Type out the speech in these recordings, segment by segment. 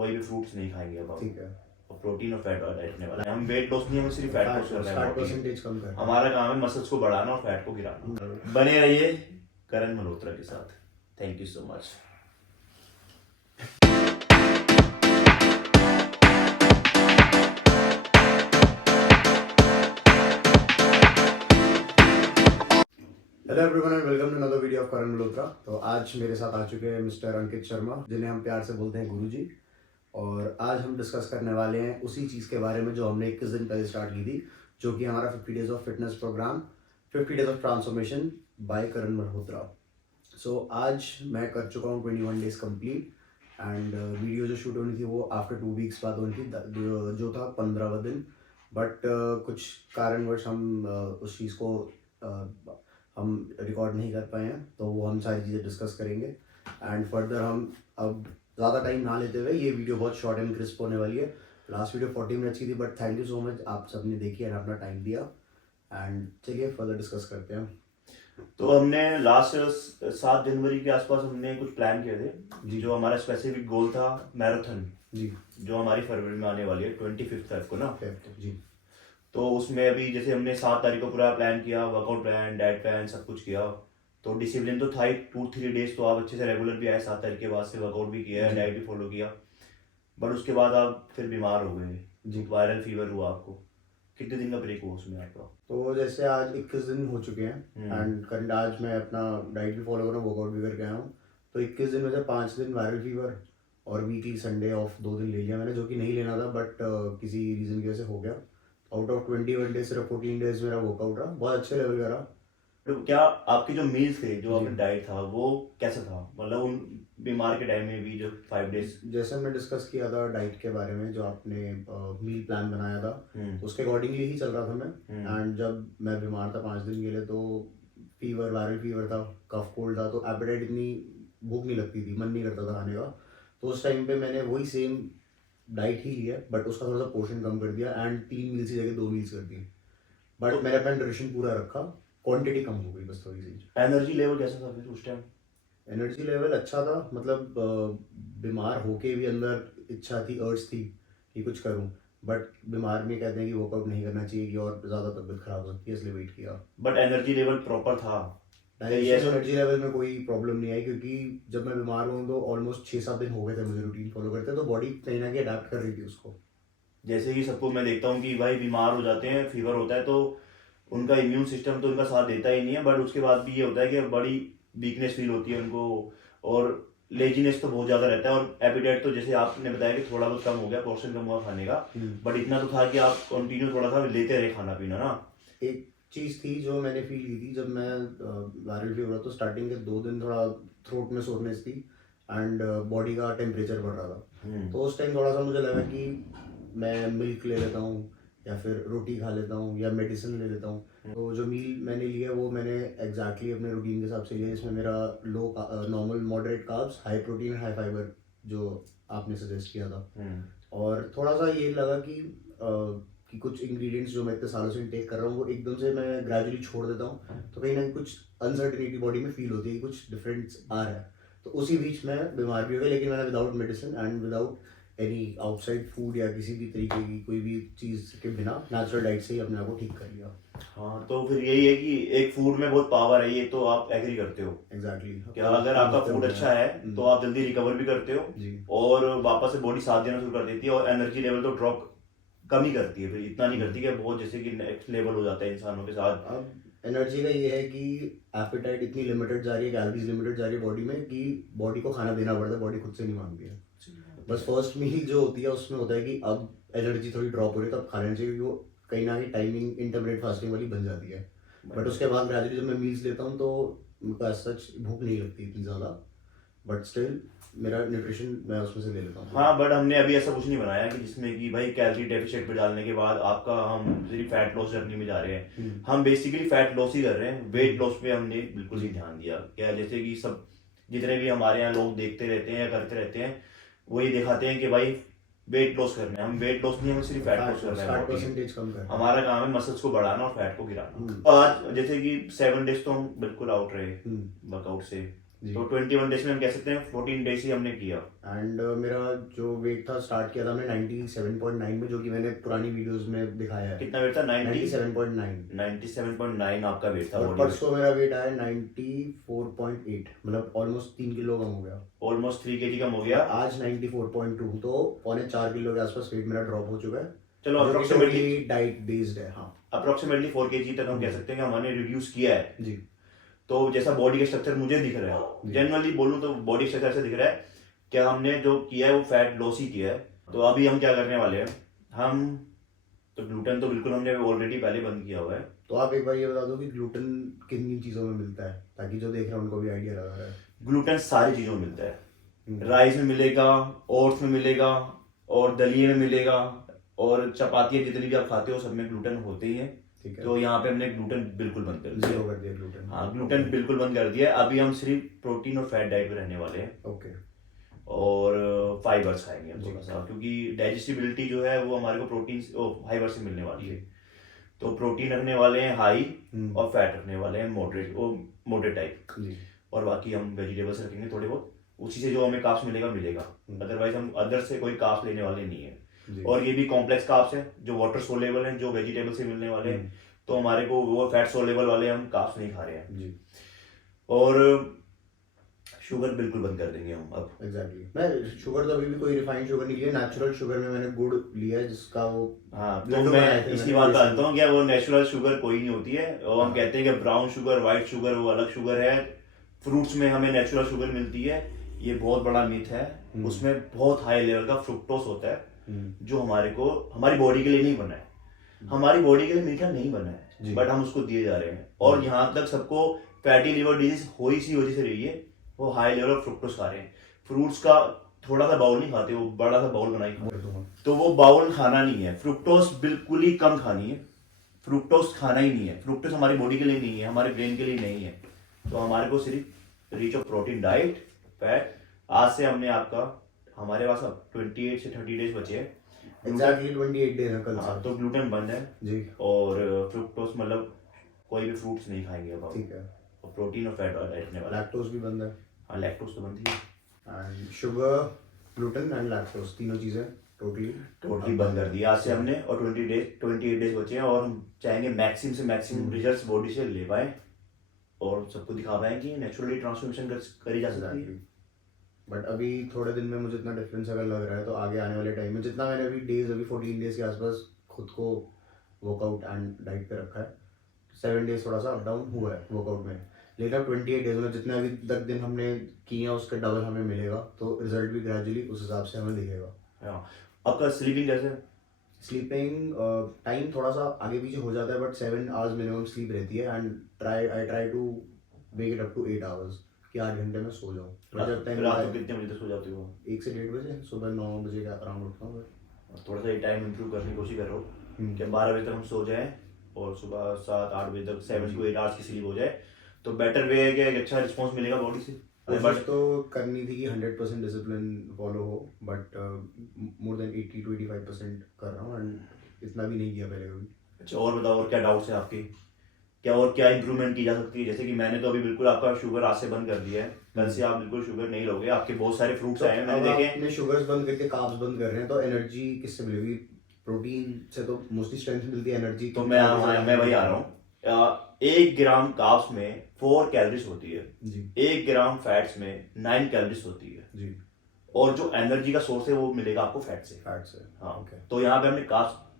कोई भी फ्रूट्स नहीं खाएंगे अब ठीक है। और प्रोटीन और फैट रहने वाला है। हम वेट लॉस नहीं, हमें सिर्फ फैट लॉस करना है। फैट परसेंटेज कम करना है। हमारा काम है मसल्स को बढ़ाना और फैट को गिराना। बने रहिए करण मल्होत्रा के साथ। Thank you so much. Hello everyone and welcome to another video of Karan Malhotra. तो आज मेरे साथ आ चुके हैं मिस्टर अंकित शर्मा, जिन्हें हम प्यार से बोलते हैं गुरुजी। और आज हम डिस्कस करने वाले हैं उसी चीज़ के बारे में जो हमने 21 दिन पहले स्टार्ट की थी, जो कि हमारा 50 days of fitness program, 50 days of transformation by Karan Malhotra. So आज मैं कर चुका हूँ 21 डेज कंप्लीट एंड वीडियो जो शूट होनी थी वो आफ्टर 2 वीक्स बाद होनी थी, जो था 15वां दिन। बट कुछ कारणवश हम उस चीज़ को हम रिकॉर्ड नहीं कर पाए हैं, तो वो हम सारी चीज़ें डिस्कस करेंगे। एंड फर्दर हम अब ज़्यादा टाइम ना लेते हुए, ये वीडियो बहुत शॉर्ट एंड क्रिस्प होने वाली है। लास्ट वीडियो 40 मिनट्स की थी, but thank you so much, आप सबने देखी और अपना टाइम दिया। एंड चलिए फर्दर डिस्कस करते हैं। तो हमने लास्ट 7 जनवरी के आसपास हमने कुछ प्लान किए थे जी। जो हमारा स्पेसिफिक गोल था मैराथन, जी जो हमारी फरवरी में आने वाली है 25 को ना। जी। तो उसमें अभी जैसे हमने 7 तारीख को पूरा प्लान किया, वर्कआउट प्लान, डाइट प्लान, सब कुछ किया। तो डिसिप्लिन तो था ही 2-3 डेज, तो आप अच्छे से रेगुलर भी आए। 7 तारीख के बाद से वर्कआउट भी किया है, डाइट भी फॉलो किया। बट उसके बाद आप फिर बीमार हो गए जी। वायरल फीवर हुआ आपको। कितने दिन का ब्रेक हुआ उसमें आपका? तो जैसे आज 21 दिन हो चुके हैं एंड करंट आज मैं अपना डाइट भी फॉलो कर रहा हूँ, वर्कआउट भी करके आया हूँ। तो 21 दिन में से 5 दिन वायरल फीवर और वीकली संडे ऑफ 2 दिन ले लिया मैंने, जो कि नहीं लेना था, बट किसी रीज़न की वजह से हो गया। आउट ऑफ 21 डेज सिर्फ 14 डेज मेरा वर्कआउट रहा, बहुत अच्छे लेवल का रहा। तो क्या आपके जो मील्स थे, जो जी। आपका डाइट था, वो कैसा था? मतलब उन बीमार के टाइम में भी जो 5 डेज। जैसे हमने डिस्कस किया था डाइट के बारे में, जो आपने मील प्लान बनाया था, तो उसके अकॉर्डिंगली ही चल रहा था मैं। एंड जब मैं बीमार था 5 दिन के लिए, तो फीवर, वायरल फीवर था, कफ कोल्ड था, तो एपेटाइट, इतनी भूख नहीं लगती थी, मन नहीं करता था खाने का। तो उस टाइम पे मैंने वही सेम डाइट ही लिया, बट उसका थोड़ा सा पोर्शन कम कर दिया एंड 3 मील्स की जगह 2 मील्स कर दी। बट तो मैंने अपना न्यूट्रिशन पूरा रखा, क्वांटिटी कम हो गई बस थोड़ी सी। एनर्जी लेवल कैसा था फिर उस टाइम? एनर्जी लेवल अच्छा था, मतलब बीमार होके भी अंदर इच्छा थी, अर्ज थी कि कुछ करूं। बट बीमार में कहते हैं कि वर्कआउट नहीं करना चाहिए कि और ज़्यादा तबीयत खराब हो सकती है, इसलिए वेट किया। बट एनर्जी लेवल प्रॉपर था? एनर्जी लेवल में कोई प्रॉब्लम नहीं आई, क्योंकि जब मैं बीमार हूँ तो ऑलमोस्ट 6-7 दिन हो गए थे मुझे रूटीन फॉलो करते, तो बॉडी कहीं ना कहीं अडाप्ट कर रही थी उसको। जैसे कि सबको मैं देखता हूँ कि भाई बीमार हो जाते हैं, फीवर होता है, तो उनका इम्यून सिस्टम तो उनका साथ देता ही नहीं है। बट उसके बाद भी ये होता है कि बड़ी वीकनेस फील होती है उनको, और लेजीनेस तो बहुत ज़्यादा रहता है। और एपिटाइट तो जैसे आपने बताया कि थोड़ा बहुत कम हो गया, पोर्शन कम हुआ खाने का, बट इतना तो था कि आप कंटिन्यू थोड़ा सा लेते रहे खाना पीना ना। एक चीज़ थी जो मैंने फील की थी, जब मैं वायरल फीवर हुआ, तो स्टार्टिंग के 2 दिन थोड़ा थ्रोट में सोरनेस थी एंड बॉडी का टेम्परेचर बढ़ रहा था। तो उस टाइम थोड़ा सा मुझे लगा कि मैं मिल्क ले लेता हूँ या फिर रोटी खा लेता हूँ या मेडिसिन ले लेता हूँ। तो जो मील मैंने लिया वो मैंने एग्जैक्टली अपने रूटीन के हिसाब से लिया, जिसमें मेरा low normal moderate carbs, high protein, high fibre, जो आपने सजेस्ट किया था। और थोड़ा सा ये लगा कि कुछ इंग्रेडिएंट्स जो मैं इतने सालों से टेक कर रहा हूँ, वो एकदम से मैं ग्रेजुअली छोड़ देता हूँ, तो कहीं ना कहीं कुछ अनसर्टिनिटी बॉडी में फील होती है कि कुछ डिफरेंस आ रहा है। तो उसी बीच मैं बीमार भी हो गया, लेकिन मैंने without medicine and without any outside food या किसी भी तरीके की कोई भी चीज़ के बिना नेचुरल डाइट से ही अपने आप को ठीक कर लिया। हाँ, तो फिर यही है कि एक फूड में बहुत पावर है, ये तो आप एग्री करते हो? एग्जैक्टली। क्या अगर आपका फूड अच्छा है तो आप जल्दी रिकवर भी करते हो जी। और वापस से बॉडी साथ देना शुरू कर देती है, और एनर्जी लेवल तो ड्रॉप कम ही करती है, फिर इतना नहीं करती कि बहुत जैसे कि नेक्स्ट लेवल हो जाता है इंसानों के साथ। अब एनर्जी का ये है कि एपेटाइट इतनी लिमिटेड जा रही है, कैलोरीज लिमिटेड जा रही है बॉडी में, कि बॉडी को खाना देना पड़ता है, बॉडी खुद से नहीं मांगती है। बस फर्स्ट मील जो होती है उसमें होता है कि अब एनर्जी थोड़ी ड्रॉप हो रही है, तो अब खा लेना चाहिए, क्योंकि वो कहीं ना कहीं टाइमिंग इंटरमिटेंट फास्टिंग वाली बन जाती है। बट उसके बाद ग्रेजुअली जब मैं मील्स लेता हूँ तो मुझको सच भूख नहीं लगती इतनी ज़्यादा, बट स्टिल मेरा न्यूट्रिशन मैं उसमें से ले लेता हूँ। हाँ, बट हमने अभी ऐसा कुछ नहीं बनाया कि जिसमें कि भाई कैलोरी डेफिशिएट पे डालने के बाद आपका हम सिर्फ फैट लॉस जर्नी में जा रहे हैं। हम बेसिकली फैट लॉस ही कर रहे हैं, वेट लॉस पे हमने बिल्कुल नहीं ध्यान दिया। क्या जैसे कि सब जितने भी हमारे यहाँ लोग देखते रहते हैं या करते रहते हैं, वो ये दिखाते हैं कि भाई वेट लॉस करना है। हम वेट लॉस नहीं, हमें सिर्फ फैट लॉस करना है। फैट परसेंटेज कम करना है। हमारा काम है मसल्स को बढ़ाना और फैट को गिराना। आज जैसे कि 7 डेज तो हम बिल्कुल आउट रहे वर्कआउट से, जी। तो 21 डेज में हम कह सकते हैं 14 डेज ही हमने किया। एंड मेरा जो वेट था स्टार्ट किया था मैंने 97.9 में, जो कि मैंने पुरानी वीडियोस में दिखाया है। कितना वेट था? 97.9। 97.9 आपका वेट था और बॉडी। परसों मेरा वेट आया 94.8, मतलब ऑलमोस्ट 3 किलो कम हो गया। ऑलमोस्ट 3 kg कम हो गया। आज 94.2, तो 4.25 किलो के आसपास वेट मेरा ड्रॉप हो चुका है। चलो जो कि अप्रोक्सीमेटली totally डाइट बेस्ड है। हाँ 4 kg तक हम कह सकते हैं कि हमने रिड्यूस किया है। जी। तो जैसा बॉडी का स्ट्रक्चर मुझे दिख रहा है, जनरली बोलूं तो बॉडी स्ट्रक्चर से दिख रहा है कि हमने जो किया है वो फैट लॉस ही किया है। तो अभी हम क्या करने वाले हैं, हम तो ग्लूटेन तो बिल्कुल हमने ऑलरेडी पहले बंद किया हुआ है। तो आप एक बार ये बता दो कि ग्लूटेन किन किन चीज़ों में मिलता है, ताकि जो देख रहे हैं उनको भी आइडिया लगा रहा है। ग्लूटेन सारी चीजों में मिलता है। राइस में मिलेगा, ओट्स में मिलेगा, और दलिए में मिलेगा, और चपातियाँ जितनी भी आप खाते हो सब में ग्लूटेन होते ही है। ठीक है। तो यहाँ पे हमने ग्लूटेन बिल्कुल बंद कर दिया। जीरो कर दिया ग्लूटेन। हाँ, ग्लूटेन बिल्कुल बंद कर दिया है। अभी हम सिर्फ प्रोटीन और फैट डाइट पे रहने वाले हैं। ओके। और फाइबर्स खाएंगे हम जी। थोड़ा सा, क्योंकि डाइजेस्टिबिलिटी जो है वो हमारे को प्रोटीन फाइबर से मिलने वाली है। तो प्रोटीन रखने वाले हैं हाई, और फैट रखने वाले हैं मॉडरेट टाइप। जी। और बाकी हम वेजिटेबल्स रखेंगे थोड़े बहुत, उसी से जो हमें कार्ब्स मिलेगा। अदरवाइज हम अदर से कोई कार्ब्स लेने वाले नहीं है। जी। और ये भी कॉम्प्लेक्स कार्ब्स है जो वाटर सोलेबल हैं, जो वेजिटेबल से मिलने वाले हैं। तो हमारे को वो फैट सोलेबल वाले हम कार्ब्स नहीं खा रहे हैं। जी। और शुगर बिल्कुल बंद कर देंगे हम अब। एग्जैक्टली। मैं शुगर तो अभी भी कोई रिफाइंड शुगर नहीं लिया, नेचुरल शुगर में मैंने गुड़ लिया है, जिसका वो हाँ, तो लड्डू बनाए मैं थे इसकी मैंने बात बेसन जानता हूँ क्या, वो नेचुरल शुगर कोई नहीं होती है। और हम हाँ। कहते हैं कि ब्राउन शुगर, व्हाइट शुगर वो अलग शुगर है। फ्रूट्स में हमें नेचुरल शुगर मिलती है, ये बहुत बड़ा मिथ है। उसमें बहुत हाई लेवल का फ्रुक्टोस होता है, जो हमारी बॉडी के लिए नहीं बना है। हमारी बॉडी के लिए मीठा नहीं बना जी। है, बट हम उसको दिए जा रहे हैं। और यहाँ तक सबको फैटी लिवर डिजीज हो ही सी वजह से रही है, वो हाई लेवल ऑफ फ्रुक्टोस खा रहे हैं। फ्रूट्स का थोड़ा सा बाउल नहीं खाते, वो बड़ा सा बाउल बनाई खाते हैं। तो वो बाउल खाना नहीं है। फ्रुक्टोस बिल्कुल ही कम खानी है। फ्रुक्टोस खाना ही नहीं है। फ्रुक्टोस हमारी बॉडी के लिए नहीं है, हमारे ब्रेन के लिए नहीं है। तो हमारे को सिर्फ rich of protein diet, fat. आज से हमारे पास अब 28 से 30 डेज बचे हैं। एग्जैक्टली 28 डेज है कल से। हाँ, तो ग्लूटेन बंद है जी। और फ्रुक्टोस मतलब कोई भी फ्रूट्स नहीं खाएंगे अब। ठीक है। और प्रोटीन और फैट डाइट रखने वाला है। लैक्टोज भी बंद है। हाँ, लैक्टोज तो बंद ही है। And sugar, gluten and lactose, तीनों चीजें टोटली बंद कर दिया आज से हमने। और 28 डेज बचे हैं, और हम चाहेंगे मैक्सिमम से मैक्सिमम रिजल्ट्स बॉडी से ले पाए और सबको दिखा पाए कि नेचुरली ट्रांसफॉर्मेशन करी जा सकती है। बट अभी थोड़े दिन में मुझे इतना डिफरेंस अगर लग रहा है, तो आगे आने वाले टाइम में जितना मैंने अभी 14 डेज के आसपास खुद को वर्कआउट एंड डाइट पे रखा है, 7 डेज थोड़ा सा अप डाउन हुआ है वर्कआउट में, लेकिन अब 28 डेज में जितने अभी तक दिन हमने किए हैं उसके डबल हमें मिलेगा। तो रिजल्ट भी ग्रेजुअली उस हिसाब से हमें दिखेगा। हाँ, आपका स्लीपिंग कैसे? स्लीपिंग टाइम थोड़ा सा आगे पीछे हो जाता है, बट 7 आवर्स मिनिमम स्लीप रहती है। And I try to make it up to 8 hours, कि 8 घंटे में सो जाऊँ। रात को कितने बजे तक सो जाते हो? 1 से 1:30 बजे, सुबह 9 बजे के अराउंड उठता हूँ। थोड़ा सा ये टाइम इंप्रूव करने की कोशिश करो कि 12 बजे तक हम सो जाएं और सुबह 7-8 बजे तक 7 to 8 आवर्स की स्लीप हो जाए, तो बेटर वे है कि एक अच्छा रिस्पॉन्स मिलेगा बॉडी से। कोशिश तो करनी थी कि 100% डिसिप्लिन फॉलो हो, बट मोर देन 80 to 85% कर रहा हूँ, एंड इतना भी नहीं किया पहले कभी। अच्छा, और बताओ, और क्या डाउट्स है आपके? क्या इंप्रूवमेंट की जा सकती है? जैसे कि मैंने तो अभी बिल्कुल आपका शुगर आज से बंद कर दिया है, कल से आप बिल्कुल शुगर नहीं लोगे। आपके बहुत सारे फ्रूट्स आए हैं, मैंने देखे। आपने शुगर्स बंद करके कार्ब्स बंद कर रहे हैं, तो एनर्जी किससे मिलेगी? प्रोटीन से तो मोस्टली स्ट्रेंथ मिलती है, एनर्जी तो मैं वही आ रहा हूँ। 1 ग्राम कार्ब्स में 4 कैलोरीज होती है जी। 1 ग्राम फैट्स में 9 कैलोरीज होती है जी। और जो एनर्जी का सोर्स है वो मिलेगा आपको फैट से। हाँ, ओके। तो यहाँ पे हमने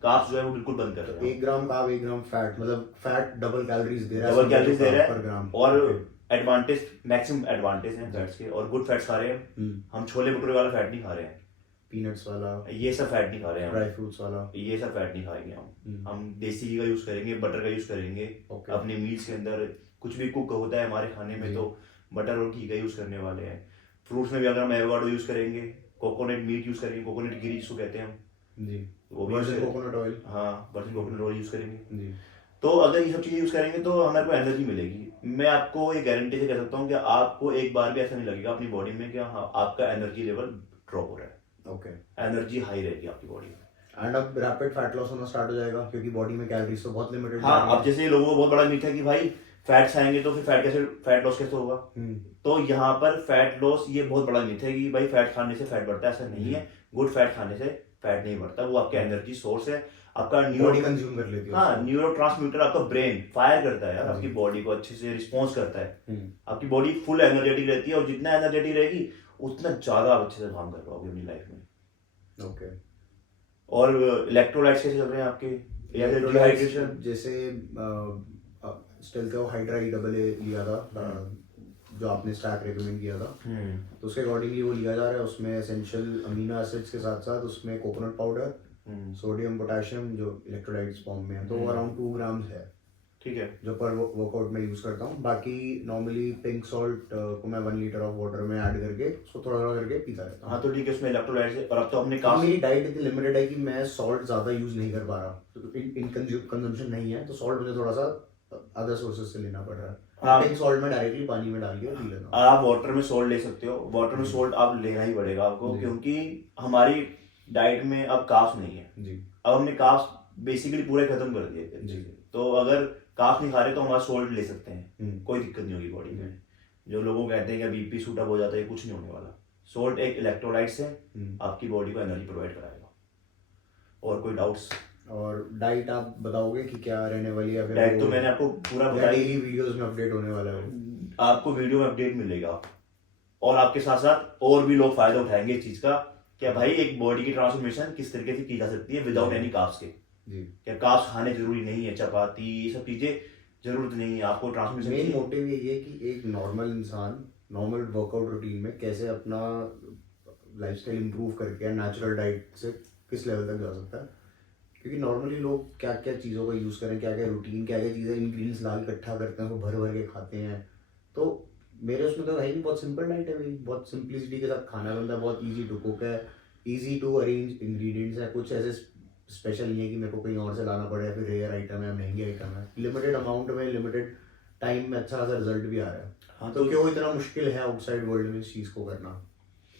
कार्ब्स जो है वो बिल्कुल बंद कर रहे हैं। 1 ग्राम कार्ब 1 ग्राम फैट, मतलब फैट डबल कैलोरीज दे रहा है, डबल कैलोरीज दे रहा पर ग्राम। है। और एडवांटेज, मैक्सिमम एडवांटेज है फैट्स के, और गुड फैट्स खा रहे हैं हम। छोले भटूरे वाला फैट नहीं खा रहे हैं, पीनट्स वाला, ये सब फैट नहीं खा रहे हैं, ड्राई फ्रूट्स वाला, ये सब फैट नहीं खाएंगे हम देसी घी का यूज करेंगे, बटर का यूज करेंगे अपने मील्स के अंदर। कुछ भी कुक होता है हमारे खाने में तो बटर और घी का यूज करने वाले हैं। फ्रूट्स में भी अगर हम एवोकाडो यूज करेंगे, कोकोनट मीट यूज करेंगे, कोकोनट गिरी जिसको कहते हैं हम जी, वो भी कोकोनट ऑयल। हाँ, वर्जिन कोकोनट ऑयल यूज करेंगे जी। तो अगर ये सब चीजें यूज करेंगे तो हमारे को एनर्जी मिलेगी। मैं आपको ये गारंटी से कह सकता हूँ कि आपको एक बार भी ऐसा नहीं लगेगा अपनी बॉडी में कि हाँ आपका एनर्जी लेवल ड्रॉप हो रहा है। ओके। एनर्जी हाई रहेगी आपकी बॉडी में। एंड अब रैपिड फैट लॉस होना स्टार्ट हो जाएगा, क्योंकि बॉडी में कैलोरीज तो बहुत लिमिटेड। हाँ, अब जैसे लोगों को बहुत बड़ा मिथ है कि भाई फैट्स आएंगे तो फिर फैट लॉस कैसे होगा? तो यहाँ पर फैट लॉस ये बहुत बड़ा मिथ है कि भाई फैट खाने से फैट बढ़ता है, ऐसा नहीं है। गुड फैट खाने से फैट नहीं बढ़ता, वो आपका एनर्जी सोर्स है, आपका बॉडी कंज्यूम कर लेती है हाँ न्यूरो ट्रांसमीटर, आपका ब्रेन फायर करता है यार, आपकी बॉडी को अच्छे से रिस्पॉन्स करता है, आपकी बॉडी फुल एनर्जेटिक रहती है, और जितना एनर्जेटिक रहेगी उतना ज्यादा आप अच्छे से काम कर पाओगे अपनी लाइफ में। ओके। और इलेक्ट्रोलाइट्स कैसे चल रहे हैं आपके, या फिर डिहाइड्रेशन? जैसे स्टेल्थो हाइड्रा EAA लिया था, जो आपने स्टैक रेकमेंड किया था, तो उसके अकॉर्डिंगली वो लिया जा रहा है। उसमें एसेंशियल अमीनो एसिड्स के साथ साथ उसमें कोकोनट पाउडर, सोडियम पोटेशियम जो इलेक्ट्रोलाइट्स फॉर्म में है, तो अराउंड 2 ग्राम्स है, ठीक है, जो पर वर्कआउट में यूज करता हूँ। बाकी नॉर्मली पिंक सॉल्ट को मैं 1 लीटर ऑफ वाटर में ऐड करके उसको थोड़ा थोड़ा करके पीता रहता हूँ। हाँ तो ठीक है, उसमें इलेक्ट्रोलाइट्स है। और अब तो हमने मेरी डाइट इतनी लिमिटेड है कि मैं सॉल्ट ज्यादा यूज नहीं कर पा रहा, तो इन कंजम्पशन नहीं है, तो सॉल्ट मुझे थोड़ा सा अदर सोर्सेज से लेना पड़ रहा है। हाँ, पिंक सॉल्ट में डायरेक्टली पानी में डाल के पी लेता हूँ। आप वाटर में सोल्ट ले सकते हो, वाटर में सोल्ट आप लेना ही पड़ेगा आपको, क्योंकि हमारी डाइट में अब कार्ब्स नहीं है जी। अब हमने कार्ब्स बेसिकली पूरे खत्म कर दिए जी। तो अगर कार्ब्स नहीं खा रहे तो हमारा सोल्ट ले सकते हैं, कोई दिक्कत नहीं होगी बॉडी में। जो लोगों कहते हैं कि बीपी शूट अप हो जाता है, कुछ नहीं होने वाला। सोल्ट एक इलेक्ट्रोलाइट्स है, आपकी बॉडी को एनर्जी प्रोवाइड कराएगा। और कोई डाउट्स? और डाइट आप बताओगे कि क्या रहने वाली है? डाइट तो मैंने आपको पूरा बताया, डेली वीडियोस में अपडेट होने वाला है, आपको वीडियो में अपडेट मिलेगा। और आपके साथ साथ और भी लोग फायदा उठाएंगे इस चीज का, क्या भाई एक बॉडी की ट्रांसफॉर्मेशन किस तरीके से की जा सकती है विदाउट एनी कार्ब्स के। जी। क्या कार्ब्स खाने जरूरी नहीं है, चपाती ये सब चीजें जरूरत नहीं है आपको ट्रांसफॉर्मेशन। मेन मोटिव ये है कि एक नॉर्मल इंसान नॉर्मल वर्कआउट रूटीन में कैसे अपना लाइफस्टाइल इंप्रूव करके नेचुरल डाइट से किस लेवल तक जा सकता है। क्योंकि नॉर्मली लोग क्या क्या चीज़ों का यूज़ करें, क्या क्या रूटीन, क्या क्या चीज़ें इंग्रेडिएंट्स ला के इकट्ठा करते हैं, वो भर भर के खाते हैं। तो मेरे उसमें तो है नहीं, बहुत सिंपल डाइट है मेरी, बहुत सिंपलिसिटी के साथ खाना बनता है, बहुत ईजी टू कुक है, ईजी टू अरेंज इंग्रेडिएंट्स है। कुछ ऐसे स्पेशल नहीं है कि मेरे को कहीं और से लाना पड़े या फिर रेयर आइटम है, महंगे आइटम है। लिमिटेड अमाउंट में लिमिटेड टाइम में अच्छा खासा रिजल्ट भी आ रहा है। हाँ तो क्यों इतना मुश्किल है आउटसाइड वर्ल्ड में इस चीज़ को करना?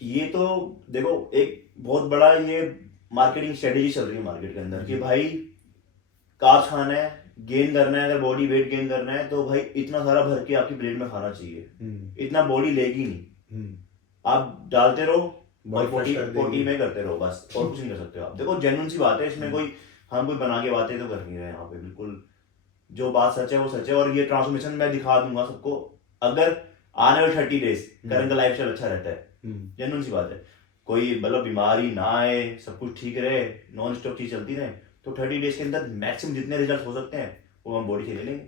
ये तो देखो एक बहुत बड़ा ये मार्केटिंग स्ट्रेटेजी चल रही है मार्केट के अंदर कि भाई कार्ब्स खाना है, गेन करना है, अगर बॉडी वेट गेन करना है तो भाई इतना सारा भर के आपकी प्लेट में खाना चाहिए। इतना बॉडी लेगी नहीं, आप डालते रहो और पोटी में करते रहो बस, और कुछ नहीं कर सकते हो आप। देखो जेन्युइन सी बात है इसमें, कोई हम कोई बना के बातें तो कर नहीं रहे यहाँ पे, बिल्कुल जो बात सच है वो सच है। और ये ट्रांसफॉर्मेशन मैं दिखा दूंगा सबको, अगर आने वाले 30 डेज करण का लाइफ स्टाइल अच्छा रहता है, जेन्युइन सी बात है, कोई मतलब बीमारी ना आए, सब कुछ ठीक रहे, नॉन स्टॉप चीज चलती रहे, तो 30 डेज के अंदर मैक्सिमम जितने रिजल्ट हो सकते हैं वो हम बॉडी से ले लेंगे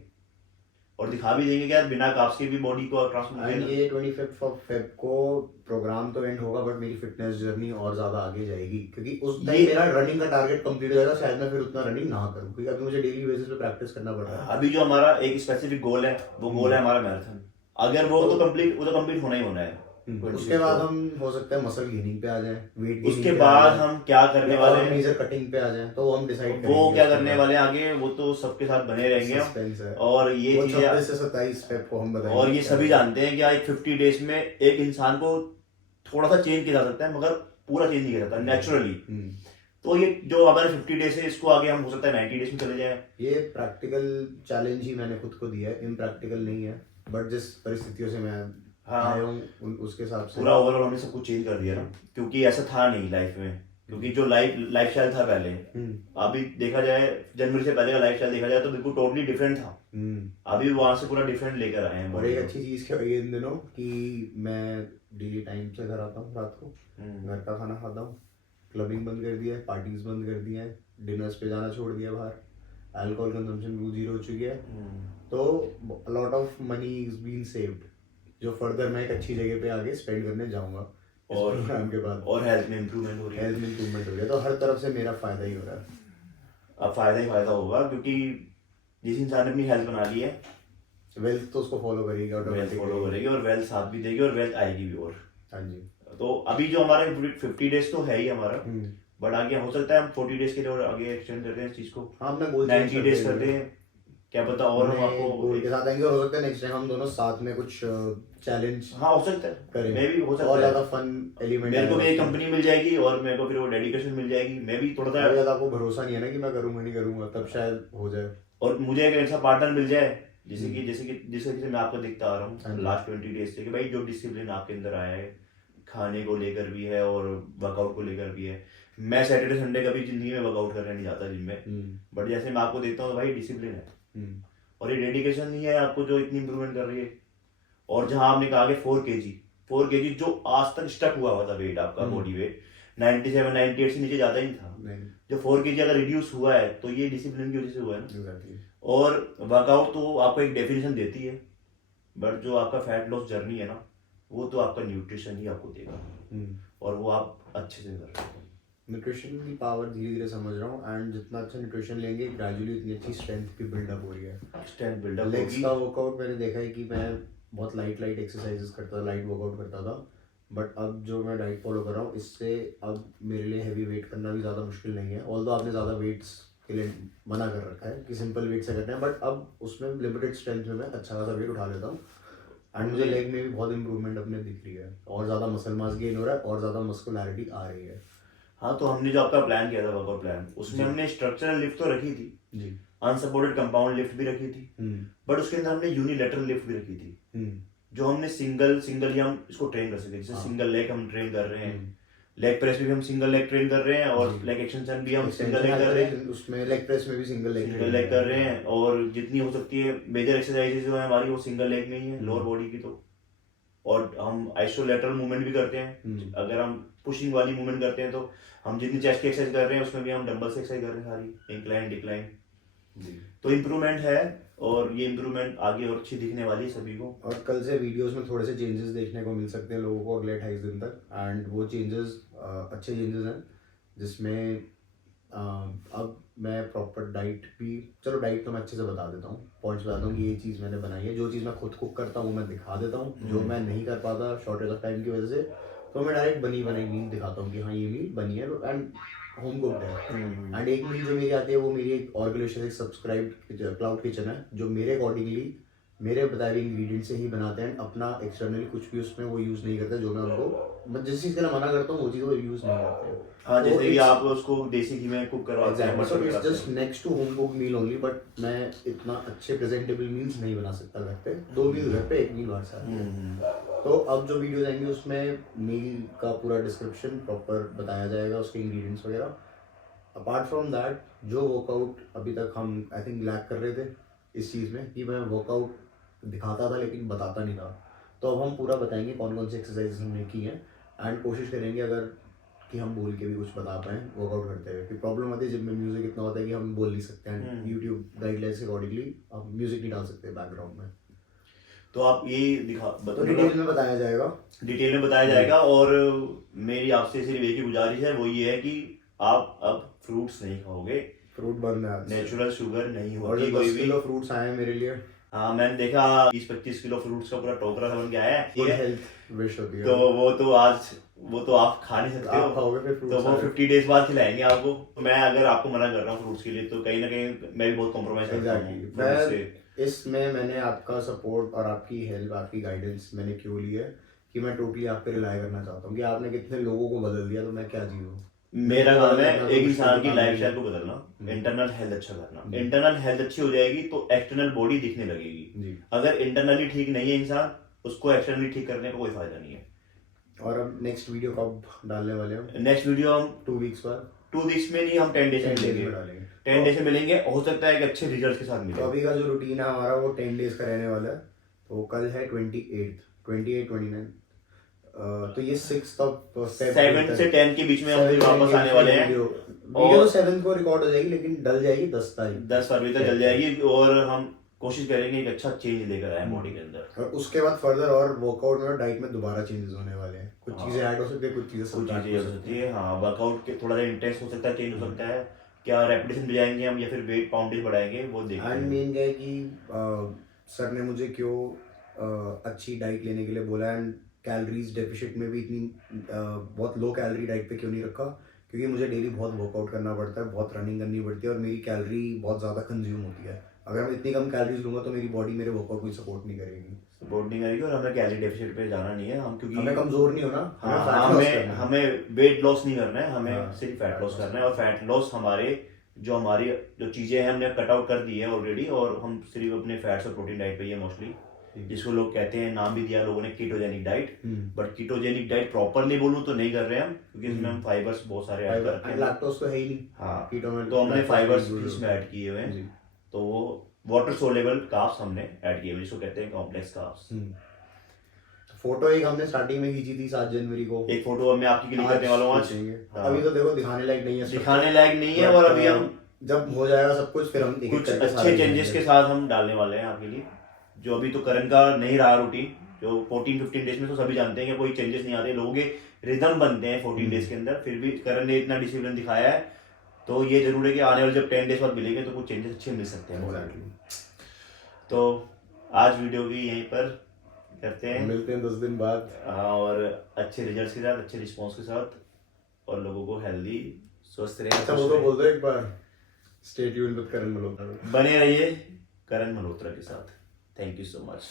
और दिखा भी देंगे कि यार बिना कार्ब्स के भी बॉडी को ट्रांसफॉर्म। ये 25 फेब को प्रोग्राम तो एंड होगा, बट मेरी फिटनेस जर्नी और ज्यादा आगे जाएगी, क्योंकि उस टाइम मेरा रनिंग का टारगेट कंप्लीट हो जाएगा। शायद मैं फिर उतना रनिंग ना करूं, क्योंकि अभी मुझे डेली बेसिस पे प्रैक्टिस करना पड़ रहा है। अभी जो हमारा एक स्पेसिफिक गोल है, वो गोल है हमारा मैराथन। अगर वो तो कंप्लीट होना ही होना है। उसके बाद हम हो सकता है मसल गेनिंग पे आ जाएं, वेट गेनिंग उसके बाद हम क्या करने वाले हैं, मेजर कटिंग पे आ जाएं, तो हम डिसाइड करेंगे वो क्या करने वाले हैं आगे, वो तो सबके साथ बने रहेंगे हम। और ये 26 से 27 फेब को हम बताएंगे। और ये सभी जानते हैं कि एक 50 डेज में एक इंसान को थोड़ा सा चेंज किया जा सकता है, मगर पूरा चेंज नहीं किया जाता नेचुरली। तो ये जो हमारे 50 डेज है, इसको आगे हम हो सकता है 90 डेज में चले जाए। ये प्रैक्टिकल चैलेंज ही मैंने खुद को दिया है, इम्प्रैक्टिकल नहीं है, बट जिस परिस्थितियों से मैं आया हूँ उसके हिसाब से पूरा ओवरऑल हमने सब कुछ चेंज कर दिया ना, क्योंकि ऐसा था नहीं लाइफ में, क्योंकि जो लाइफ स्टाइल था पहले, अभी देखा जाए जनवरी से पहले का लाइफ स्टाइल देखा जाए तो बिल्कुल टोटली डिफरेंट था। अभी वहां से पूरा डिफरेंट लेकर आए हैं। और एक अच्छी चीज क्या है इन दिनों कि मैं डेली टाइम से घर आता हूँ, रात को घर का खाना खाता हूँ, क्लबिंग बंद कर दिया है, पार्टीज बंद कर दिया है, डिनर्स पे जाना छोड़ दिया, बाहर अल्कोहल कंजम्पशन भी 0 हो चुकी है। तो lot of money is been saved, जो फर्दर मैं एक अच्छी जगह पे आगे स्पेंड करने जाऊंगा और प्रोग्राम के बाद। और हेल्थ में इंप्रूवमेंट हो रही है, तो हर तरफ से मेरा फायदा ही हो रहा है। अब फायदा ही फायदा होगा, क्योंकि जिस इंसान ने अपनी हेल्थ बना ली है, वेल्थ तो उसको फॉलो करेगी, और वेल्थ साथ भी देगी और वेल्थ आएगी भी। और हाँ जी, तो अभी जो हमारे 50 डेज तो है ही हमारा, बट आगे हो सकता है हम 40 डेज के लिए और आगे एक्सटेंड करते हैं इस चीज को। हाँ, अपना गोल 90 डेज करते हैं, क्या पता और हम आपको गोल के साथ आएंगे। हो सकता है नेक्स्ट टाइम हम दोनों साथ में कुछ चैलेंज हाँ हो सकता है करें, मैं भी हो सकता है, और ज्यादा फन एलिमेंट। मेरे को भी एक कंपनी मिल जाएगी और मेरे को फिर वो डेडिकेशन मिल जाएगी, मैं भी थोड़ा सा ज्यादा आपको भरोसा नहीं है ना कि मैं करूंगा नहीं करूंगा, तब शायद हो जाए। और मुझे एक ऐसा पार्टनर मिल जाए जैसे कि मैं आपको दिखता आ रहा हाँ हूँ जी। लास्ट 20 डेज से कि भाई जो डिसिप्लिन आपके अंदर आया है, खाने को लेकर भी है और वर्कआउट को लेकर भी है। मैं सैटरडे संडे कभी जिंदगी में वर्कआउट करने नहीं जाता जिम में, बट जैसे मैं आपको देखता हूँ तो भाई डिसिप्लिन है और ये डेडिकेशन नहीं है आपको जो इतनी इंप्रूवमेंट कर रही है। और जहां आपने कहा कि 4 kg जो आज तक स्टक हुआ था वेट आपका, बॉडी वेट 97 98 से नीचे जाता ही नहीं था, नहीं, जो 4 kg अगर रिड्यूस हुआ है तो ये डिसिप्लिन की वजह से हुआ है ना। exactly. और वर्कआउट तो आपको एक डेफिनेशन देती है, बट जो आपका फैट लॉस जर्नी है ना, वो तो आपका न्यूट्रिशन ही आपको देगा और वो आप अच्छे से कर रहे हो। न्यूट्रिशन की पावर धीरे धीरे समझ रहा हूँ, एंड जितना अच्छा न्यूट्रिशन लेंगे ग्रेजुअली उतनी अच्छी स्ट्रेंथ भी बिल्डअप हो रही है। स्ट्रेंथ बिल्डअप लेग्स होगी। का वर्कआउट मैंने देखा है कि मैं बहुत लाइट एक्सरसाइजेस करता था, लाइट वर्कआउट करता था, बट अब जो मैं डाइट फॉलो कर रहा हूँ इससे अब मेरे लिए हैवी वेट करना भी ज़्यादा मुश्किल नहीं है। ऑल्दो आपने ज़्यादा वेट्स के लिए मना कर रखा है कि सिंपल वेट से करते हैं, बट अब उसमें लिमिटेड स्ट्रेंथ में मैं अच्छा खासा वेट उठा लेता हूँ, एंड मुझे लेग में भी बहुत इंप्रूवमेंट अपने दिख रही है, और ज़्यादा मसल मास गेन हो रहा है और ज़्यादा मस्कुलैरिटी आ रही है। हाँ, तो हमने जो आपका प्लान किया था वर्कआउट प्लान, उसमें हमने स्ट्रक्चरल लिफ्ट तो रखी थी जी, अनसपोर्टेड कंपाउंड लिफ्ट भी रखी थी, बट उसके अंदर हमने यूनिलेटरल लिफ्ट भी रखी थी, जो हमने सिंगल ही हम इसको ट्रेन कर सके। जैसे सिंगल लेग हम ट्रेन कर रहे हैं, लेग प्रेस भी हम सिंगल लेग ट्रेन कर रहे हैं, और लेग एक्सटेंशन भी हम सिंगल लेग कर रहे हैं, उसमें लेग प्रेस में भी सिंगल लेग कर रहे हैं, और जितनी हो सकती है मेजर एक्सरसाइजेज जो है हमारी वो सिंगल लेग में ही है, लोअर बॉडी की। तो और हम आइसोलेटरल मूवमेंट भी करते हैं, अगर हम पुशिंग वाली मूवमेंट करते हैं तो हम जितनी चेस्ट की एक्सरसाइज कर रहे हैं उसमें भी हम डंबल से एक्सरसाइज कर रहे हैं सारी, इंक्लाइन डिक्लाइन। तो इम्प्रूवमेंट है, और ये इम्प्रूवमेंट आगे और अच्छी दिखने वाली है सभी को। और कल से वीडियोस में थोड़े से चेंजेस देखने को मिल सकते हैं लोगों को अगले 28 दिन तक, एंड वो चेंजेस अच्छे चेंजेस हैं, जिसमें अब मैं प्रॉपर डाइट भी, चलो डाइट तो मैं अच्छे से बता देता हूँ, पॉइंट्स बताता हूँ कि ये चीज़ मैंने बनाई है, जो चीज़ मैं खुद कुक करता हूँ वो मैं दिखा देता हूँ, जो मैं नहीं कर पाता शॉर्टेज ऑफ टाइम की वजह से तो मैं डायरेक्ट बनी बनाई मील दिखाता हूँ कि हाँ ये मील बनी है एंड होम कुक्ड है। एंड एक मील जो मेरी आती है वो मेरी एक ऑर्गेनाइजेशन एक सब्सक्राइब्ड क्लाउड किचन है, जो मेरे अकॉर्डिंगली मेरे बताए हुए इंग्रेडिएंट से ही बनाते हैं, अपना एक्सटर्नली कुछ भी उसमें वो यूज़ नहीं करते, जो मैं उनको जिस चीज़ के लिए मना करता हूँ वो चीज़ वो यूज़ नहीं करते हैं। हाँ, जैसे कि आप उसको देसी घी में कुक करवाते हैं, so it's just next to home cook meal only, but मैं इतना अच्छे प्रेजेंटेबल मील्स नहीं बना सकता घर पे, 2 मील घर पे 1 मील बाहर से आती है। तो अब जो वीडियो आएंगे उसमें मील का पूरा डिस्क्रिप्शन प्रॉपर बताया जाएगा, उसके इंग्रेडिएंट्स वगैरह। अपार्ट फ्रॉम दैट जो वर्कआउट अभी तक हम आई थिंक लैक कर रहे थे इस चीज़ में कि मैं वर्कआउट दिखाता था लेकिन बताता नहीं था, तो अब हम पूरा बताएंगे कौन कौन सी एक्सरसाइज हमने की हैं, एंड कोशिश करेंगे अगर कि हम बोल के भी कुछ बता पाएँ वर्कआउट करते हुए। कि प्रॉब्लम आती है जिम में म्यूजिक इतना होता है कि हम बोल नहीं सकते हैं, यूट्यूब गाइडलाइंस के अकॉर्डिंगली हम म्यूजिक नहीं डाल सकते बैकग्राउंड में, तो आप ये तो डिटेल में बताया जाएगा, डिटेल में बताया जाएगा। और मेरी आपसे सिर्फ एक ही गुजारिश है, वो ये है कि आप अब फ्रूट्स नहीं खाओगे, फ्रूट बंद है, नेचुरल शुगर नहीं और होगी जो कोई 10 भी। किलो फ्रूट्स आए हैं मेरे लिए, हाँ, मैंने देखा 20-25 किलो फ्रूट्स का पूरा टोकरा बन के आया है, ठीक गुड है, हेल्थ विश होती है, तो वो तो आप खा नहीं सकते आप हो, खाओगे फिर तो फ्रूट्स वो 50 डेज बाद खिलाएंगे आपको। तो मैं अगर आपको मना कर रहा हूँ फ्रूट्स के लिए, तो कहीं ना कहीं मैं भी बहुत कॉम्प्रोमाइज करता हूँ fruits से। इसमें मैंने आपका सपोर्ट और आपकी हेल्प, आपकी गाइडेंस मैंने क्यों ली है कि मैं टोटली आप पे रिलाई करना चाहता हूँ कि आपने कितने लोगों को बदल दिया, तो मैं क्या जीऊँ। मेरा काम है एक इंसान की लाइफस्टाइल को बदलना, इंटरनल हेल्थ अच्छा करना। इंटरनल हेल्थ अच्छी हो जाएगी तो एक्सटर्नल बॉडी दिखने लगेगी। अगर इंटरनली ठीक नहीं है इंसान, उसको एक्सटर्नली ठीक करने का कोई फायदा नहीं है। और अब नेक्स्ट वीडियो कब डालने वाले हैं? नेक्स्ट वीडियो हम 2 वीक्स बाद, 2 वीक्स में नहीं, हम 10 डेज में मिलेंगे, 10 डेज में मिलेंगे, हो सकता है कि अच्छे रिजल्ट के साथ मिले। तो अभी का जो रूटीन है हमारा वो 10 डेज का रहने वाला है, तो कल है 28, 29, तो ये 6 7 से 10 के बीच में हम फिर वापस आने वाले हैं। वीडियो तो 7 को रिकॉर्ड हो जाएगी लेकिन डल जाएगी 10 तारीख, 10 फरवरी तक डल जाएगी, और हम कोशिश करेंगे एक अच्छा चेंज लेकर आए बॉडी के अंदर। और उसके बाद फर्दर और वर्कआउट में और डाइट में दोबारा चेंजेस होने वाले हैं, कुछ चीजें ऐड हो सकती है, कुछ चीजें हो सकती है। हाँ, वर्कआउट के थोड़ा सा इंटेंस हो सकता है, चेंज हो सकता है, क्या रेपिटेशन भी जाएंगे हम या फिर वेट पाउंडेज बढ़ाएंगे वो देखते हैं। एंड मेन क्या है कि सर ने मुझे क्यों अच्छी डाइट लेने के लिए बोला, एंड कैलोरीज डेफिशिट में भी इतनी बहुत लो कैलोरी डाइट पे क्यों नहीं रखा, क्योंकि मुझे डेली बहुत वर्कआउट करना पड़ता है, बहुत रनिंग करनी पड़ती है, और मेरी कैलोरी बहुत ज़्यादा कंज्यूम होती है। अगर मैं इतनी कम कैलोरीज लूंगा तो मेरी बॉडी मेरे वर्कआउट को सपोर्ट नहीं करेगी, और हमें कैलोरी डेफिसिट पे जाना नहीं है हम, क्योंकि हमें कमजोर नहीं होना, हमें वेट लॉस नहीं करना है, हमें सिर्फ फैट लॉस करना है। और फैट लॉस हमारे जो हमारी जो चीज़ें हैं हमने कट आउट कर दी है ऑलरेडी, और हम सिर्फ अपने फैट्स और प्रोटीन डाइट पे ही है मोस्टली, जिसको लोग कहते हैं, नाम भी दिया लोगों ने ketogenic diet. But ketogenic diet properly बोलूँ तो नहीं कर रहे हैं हम, क्योंकि इसमें हम फाइबर्स बहुत सारे ऐड करते हैं। लैक्टोज तो है ही नहीं। हाँ, कीटो में तो हमने फाइबर्स lactose इसमें ऐड किए हुए हैं। जी। तो वो वाटर सोलेबल कार्ब्स हमने ऐड किए हुए, जिसको कहते हैं कॉम्प्लेक्स कार्ब्स। फोटो एक हमने स्टार्टिंग में खींची थी 7 जनवरी को। एक फोटो मैं आपकी क्लिक करने वाला हूँ आज। हाँ। अभी तो देखो दिखाने लायक नहीं है, दिखाने लायक नहीं है, और अभी हम जब हो जाएगा सब कुछ फिर हम कुछ अच्छे चेंजेस के साथ हम डालने वाले हैं आपके लिए। जो अभी तो करण का नहीं रहा रूटीन, जो 14-15 डेज में तो सभी जानते हैं कि कोई चेंजेस नहीं आते, लोगों के रिदम बनते हैं 14 डेज के अंदर। फिर भी करण ने इतना डिसिप्लिन दिखाया है, तो ये जरूर है कि आने वाले जब 10 डेज बाद मिलेंगे तो कुछ चेंजेस अच्छे मिल सकते हैं। तो आज वीडियो की यहीं पर करते हैं, मिलते हैं 10 दिन बाद। हाँ, और अच्छे रिजल्ट्स के साथ, अच्छे रिस्पॉन्स के साथ, और लोगों को हेल्दी स्वस्थ रहे। अच्छा वो तो बोल दो एक बार, स्टे ट्यून्ड विद करण मल्होत्रा। बने रहिए करण मल्होत्रा के साथ। Thank you so much.